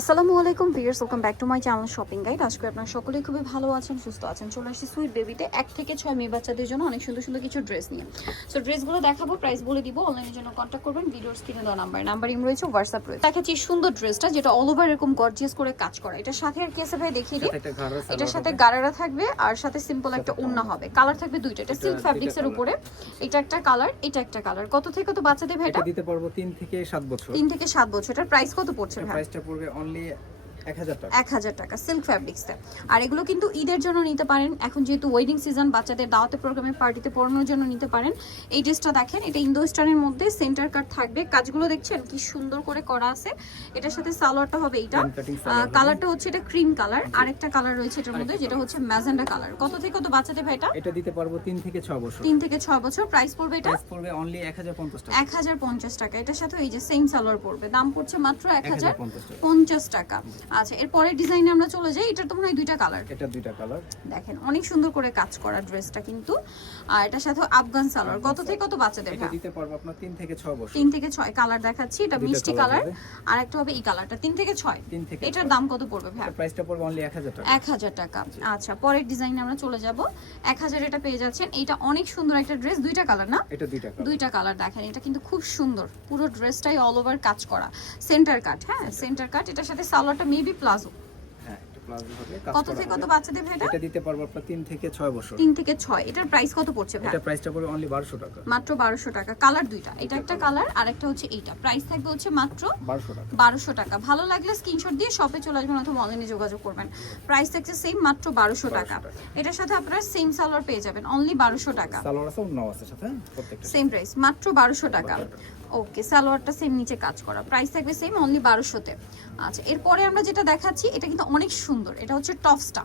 আসসালামু আলাইকুম viewers welcome back to my channel shopping guide আজকে আপনারা সকলেই খুবই ভালো আছেন সুস্থ আছেন। চলে আসছি সুইট বেবিতে এক থেকে ছয় মেয়ে বাচ্চাদের জন্য অনেক সুন্দর সুন্দর কিছু ড্রেস নিয়ে। সো ড্রেসগুলো দেখাবো প্রাইস বলে দিব অনলাইনের জন্য কন্ট্যাক্ট করবেন ভিডিওর স্ক্রিনে দেওয়া নাম্বার নাম্বার ইম রয়েছে হোয়াটসঅ্যাপ রয়েছে। দেখাচ্ছি সুন্দর ড্রেসটা যেটা অল ওভার এরকম গর্জিয়াস করে কাজ করা। এটার সাথে আর কি আছে ভাই দেখিয়ে দিই। এটার সাথে। গারারা থাকবে আর সাথে সিম্পল একটা একটা হবে। কালার থাকবে দুইটা এটা এটা সিল্ক ফ্যাব্রিক্স এর উপরে। এটা একটা কালার এটা একটা কালার কত থেকে কত বাচ্চাদের ভাই এটা এটা? দিতে পারব তিন থেকে সাত বছর। তিন থেকে সাত বছর। এটার প্রাইস কত পড়ছে ভাই? প্রাইসটা পড়বে অনলি এক হাজার টাকা। সিল্ক ফ্যাব্রিক্সে আর এগুলো কিন্তু ঈদের জন্য নিতে পারেন। এখন যেহেতু ওয়েডিং সিজন বাচ্চাদের দাওয়াতে প্রোগ্রামে পার্টিতে পড়ানোর জন্য নিতে পারেন। এই ড্রেসটা দেখেন এটা ইন্দো স্টানের মধ্যে সেন্টার কাট থাকবে। কাজগুলো দেখছেন কি সুন্দর করে করা আছে। এটার সাথে সালোয়ারটা হবে এইটা। কালারটা হচ্ছে এটা ক্রিম কালার আরেকটা কালার রয়েছে এটার মধ্যে যেটা হচ্ছে ম্যাজেন্ডা কালার কত থেকে কত বাচ্চাদের ভাই এটা? এটা দিতে পারব তিন থেকে ছয় বছর। তিন থেকে ছয় বছর। প্রাইস পড়বে এটা? প্রাইস পড়বে অনলি এক হাজার পঞ্চাশ টাকা। এক হাজার পঞ্চাশ টাকা। এটার সাথে এই যে সেম সালোয়ার পড়বে। দাম পড়ছে মাত্র এক হাজার 1050 টাকা। আচ্ছা এর পরের ডিজাইনে আমরা চলে যাই। এটার তো মনে হয় দুইটা কালার এটা দুইটা কালার দেখেন অনেক সুন্দর করে কাজ করা ড্রেসটা কিন্তু। আর এটার সাথে আফগান সালোয়ার। কত থেকে কত বাচ্চাদের এটা দিতে পারব আপনার তিন থেকে ছয় বছর। তিন থেকে ছয় কালার দেখাচ্ছি। এটা মিষ্টি কালার আর একটা হবে এই কালারটা তিন থেকে ছয়? তিন থেকে এটার দাম কত পড়বে ভাই? প্রাইসটা পড়বে অনলি এক হাজার টাকা। এক হাজার টাকা। আচ্ছা পরের ডিজাইনে আমরা চলে যাব। এক হাজার এটা পেয়ে যাচ্ছেন। এটা অনেক সুন্দর একটা ড্রেস দুইটা কালার না? এটা দুইটা কালার দুইটা কালার দেখেন। এটা কিন্তু খুব সুন্দর। পুরো ড্রেসটাই অল ওভার কাজ করা। সেন্টার কাট হ্যাঁ? সেন্টার কাট এটার সাথে সালোয়ারটা মেবি এটা প্লাজো কত থেকে কত বাচ্চাদের ভাই এটা এটা দিতে পারব আপনার থেকে বছর। থেকে এটার প্রাইস কত পড়ছে ভাই? এটা প্রাইসটা পড়বে অনলি বারোশো টাকা। মাত্র বারোশো টাকা। কালার দুইটা। এটা একটা কালার আর একটা হচ্ছে এইটা। প্রাইস থাকবে হচ্ছে মাত্র টাকা। ভালো লাগলে স্ক্রিনশট দিয়ে শপে চলে আসবেন অথবা অনলাইনে যোগাযোগ করবেন। প্রাইস থাকছে সেম মাত্র টাকা। এটার সাথে আপনারা সেম সালোয়ার পেয়ে যাবেন। অনলি বারোশো টাকা। সালোয়ার আছে অন্য আছে সাথে হ্যাঁ? প্রত্যেকটা সেম প্রাইস মাত্র বারোশো টাকা। ওকে, সালোয়ারটা সেম নিচে কাজ করা। প্রাইস থাকবে সেম অনলি বারোশোতে। আচ্ছা এরপরে আমরা যেটা দেখাচ্ছি, এটা কিন্তু অনেক সুন্দর। এটা হচ্ছে টপসটা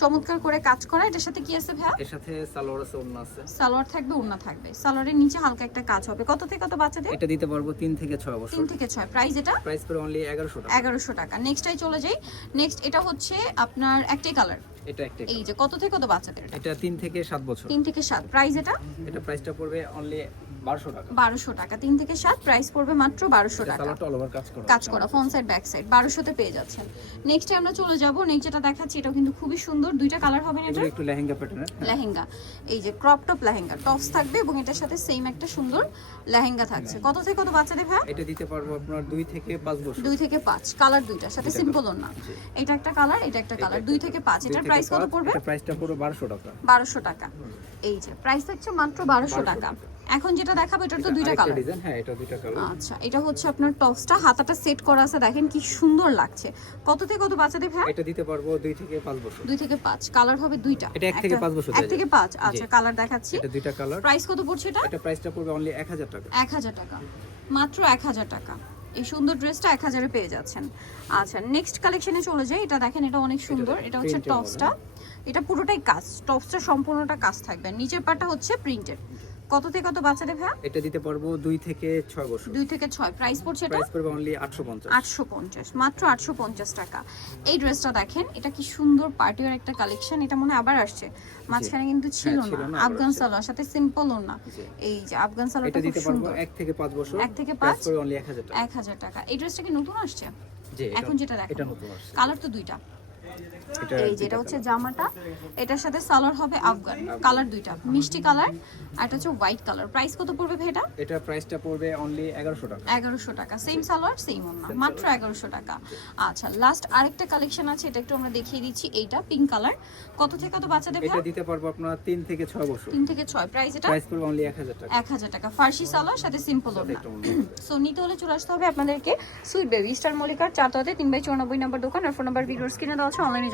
চমৎকার করে কাজ করা। এটার সাথে কি আছে ভাইয়া? এর সাথে সালোয়ার আছে অন্য আছে। সালোয়ার থাকবে ওড়না থাকবে। সালোয়ারের নিচে হালকা একটা কাজ হবে। কত থেকে কত বাচ্চাদের? এটা দিতে পারব তিন থেকে ছয় বছর। তিন থেকে ছয়। প্রাইস এটা? প্রাইস পড়বে অনলি এগারোশো টাকা। এগারোশো টাকা। নেক্সটাই চলে যাই। নেক্সট এটা হচ্ছে আপনার একটাই কালার এটা একটা এই যে কত থেকে কত বাচ্চাদের এটা? এটা তিন থেকে সাত বছর। তিন থেকে সাত। প্রাইস এটা? এটা প্রাইসটা পড়বে অনলি বারোশো টাকা। বারোশো টাকা। তিন থেকে সাত প্রাইস পড়বে মাত্র বারোশো টাকা। সালোয়ারটা অল ওভার কাজ করা। কাজ করা ফ্রন্ট সাইড ব্যাক সাইড বারোশোতে পেয়ে যাচ্ছেন। নেক্সটে আমরা চলে যাব। নেক্সট যেটা দেখাচ্ছি এটাও কিন্তু খুবই সুন্দর দুইটা কালার হবে না এটা? একটু লেহেঙ্গা প্যাটার্নের লেহেঙ্গা এই যে ক্রপ টপ লেহেঙ্গা টপস থাকবে এবং এটার সাথে সেম একটা সুন্দর লেহেঙ্গা থাকছে। কত থেকে কত বাচ্চাদের ভাই এটা দিতে পারব আপনার দুই থেকে পাঁচ বছর। দুই থেকে পাঁচ কালার দুইটার সাথে দুইটা সিম্পল না এটা একটা কালার এটা একটা কালার দুই থেকে পাঁচ। দুই এটার প্রাইস কত পড়বে? এটা প্রাইসটা পড়বে বারোশো টাকা। বারোশো টাকা। এই যে প্রাইস থাকছে মাত্র বারোশো 1200 টাকা। টাকা। এখন যেটা দেখাবো এটা তো দুইটা কালার ডিজাইন হ্যাঁ এটা দুইটা কালার আচ্ছা এটা হচ্ছে আপনার টপসটা হাতাটা সেট করা আছে দেখেন কি সুন্দর লাগছে। কত থেকে কত বাচ্চাদের ভাই? এটা দিতে পারব দুই থেকে পাঁচ বছর। দুই থেকে পাঁচ কালার হবে দুইটা। এটা এক থেকে একটা- পাঁচ বছর এক দেয়া থেকে যাবে। পাঁচ আচ্ছা কালার দেখাচ্ছি। এটা দুইটা কালার প্রাইস কত পড়ছে এটা? এটা প্রাইসটা পড়বে অনলি এক হাজার টাকা। এক হাজার টাকা। মাত্র এক হাজার টাকা। এই সুন্দর ড্রেসটা এক হাজারে পেয়ে যাচ্ছেন। আচ্ছা নেক্সট কালেকশনে চলে যাই। এটা দেখেন এটা অনেক সুন্দর। এটা হচ্ছে টপসটা। এটা পুরোটাই কাজ। টপসটা সম্পূর্ণটা কাজ থাকবে। নিচের পাটা হচ্ছে প্রিন্টেড কত থেকে কত বাচ্চাদের ভাই এটা দিতে পারব দুই থেকে ছয় বছর। দুই থেকে ছয়। প্রাইস পড়ছে এটা? প্রাইস পড়বে অনলি আটশো পঞ্চাশ। আটশো পঞ্চাশ। মাত্র আটশো পঞ্চাশ টাকা। এই ড্রেসটা দেখেন এটা কি সুন্দর পার্টির একটা কালেকশন এটা মনে আবার আসছে। মাঝখানে কিন্তু ছিল হ্যাঁ, না না, আফগান সালোয়ার সাথে সিম্পল না এই যে আফগান সালোয়ারটা দিতে পারব এক থেকে পাঁচ বছর। এক থেকে প্রাইস পাঁচ? পড়বে অনলি এক হাজার টাকা। এক হাজার টাকা। এই ড্রেসটা কি নতুন আসছে? এখন যেটা দেখো এটা নতুন আসছে। কালার তো দুইটা। এই হচ্ছে জামাটা। এটার সাথে সালোয়ার হবে আফগান। কালার দুইটা। মিষ্টি কালার আর এটা হচ্ছে হোয়াইট কালার প্রাইস কত পড়বে ভাই এটা? এটা প্রাইসটা পড়বে অনলি এগারোশো টাকা। এগারোশো টাকা। সেম সালোয়ার সেম ওনা মাত্র এগারোশো টাকা। আচ্ছা লাস্ট আরেকটা কালেকশন আছে এটা একটু আমরা দেখিয়ে দিচ্ছি। এইটা পিঙ্ক কালার কত থেকে কত বাচ্চাদের এটা দিতে পারব আপনার তিন থেকে ছয় বছর। তিন থেকে ছয়। প্রাইস এটা? প্রাইস পড়বে অনলি এক হাজার টাকা। এক হাজার টাকা। ফার্সি সালোয়ার সাথে সিম্পল সাথে ওনা একটা অন্য হবে। সো নিতে হলে চলে আসতে হবে আপনাদেরকে সুইট বেবি স্টার মল্লিকার চারতলাতে তিন বাই চৌরানব্বই নম্বর দোকান। আর ফোন নাম্বার ভিডিওর স্ক্রিনে দেওয়া আছে অনলাইনের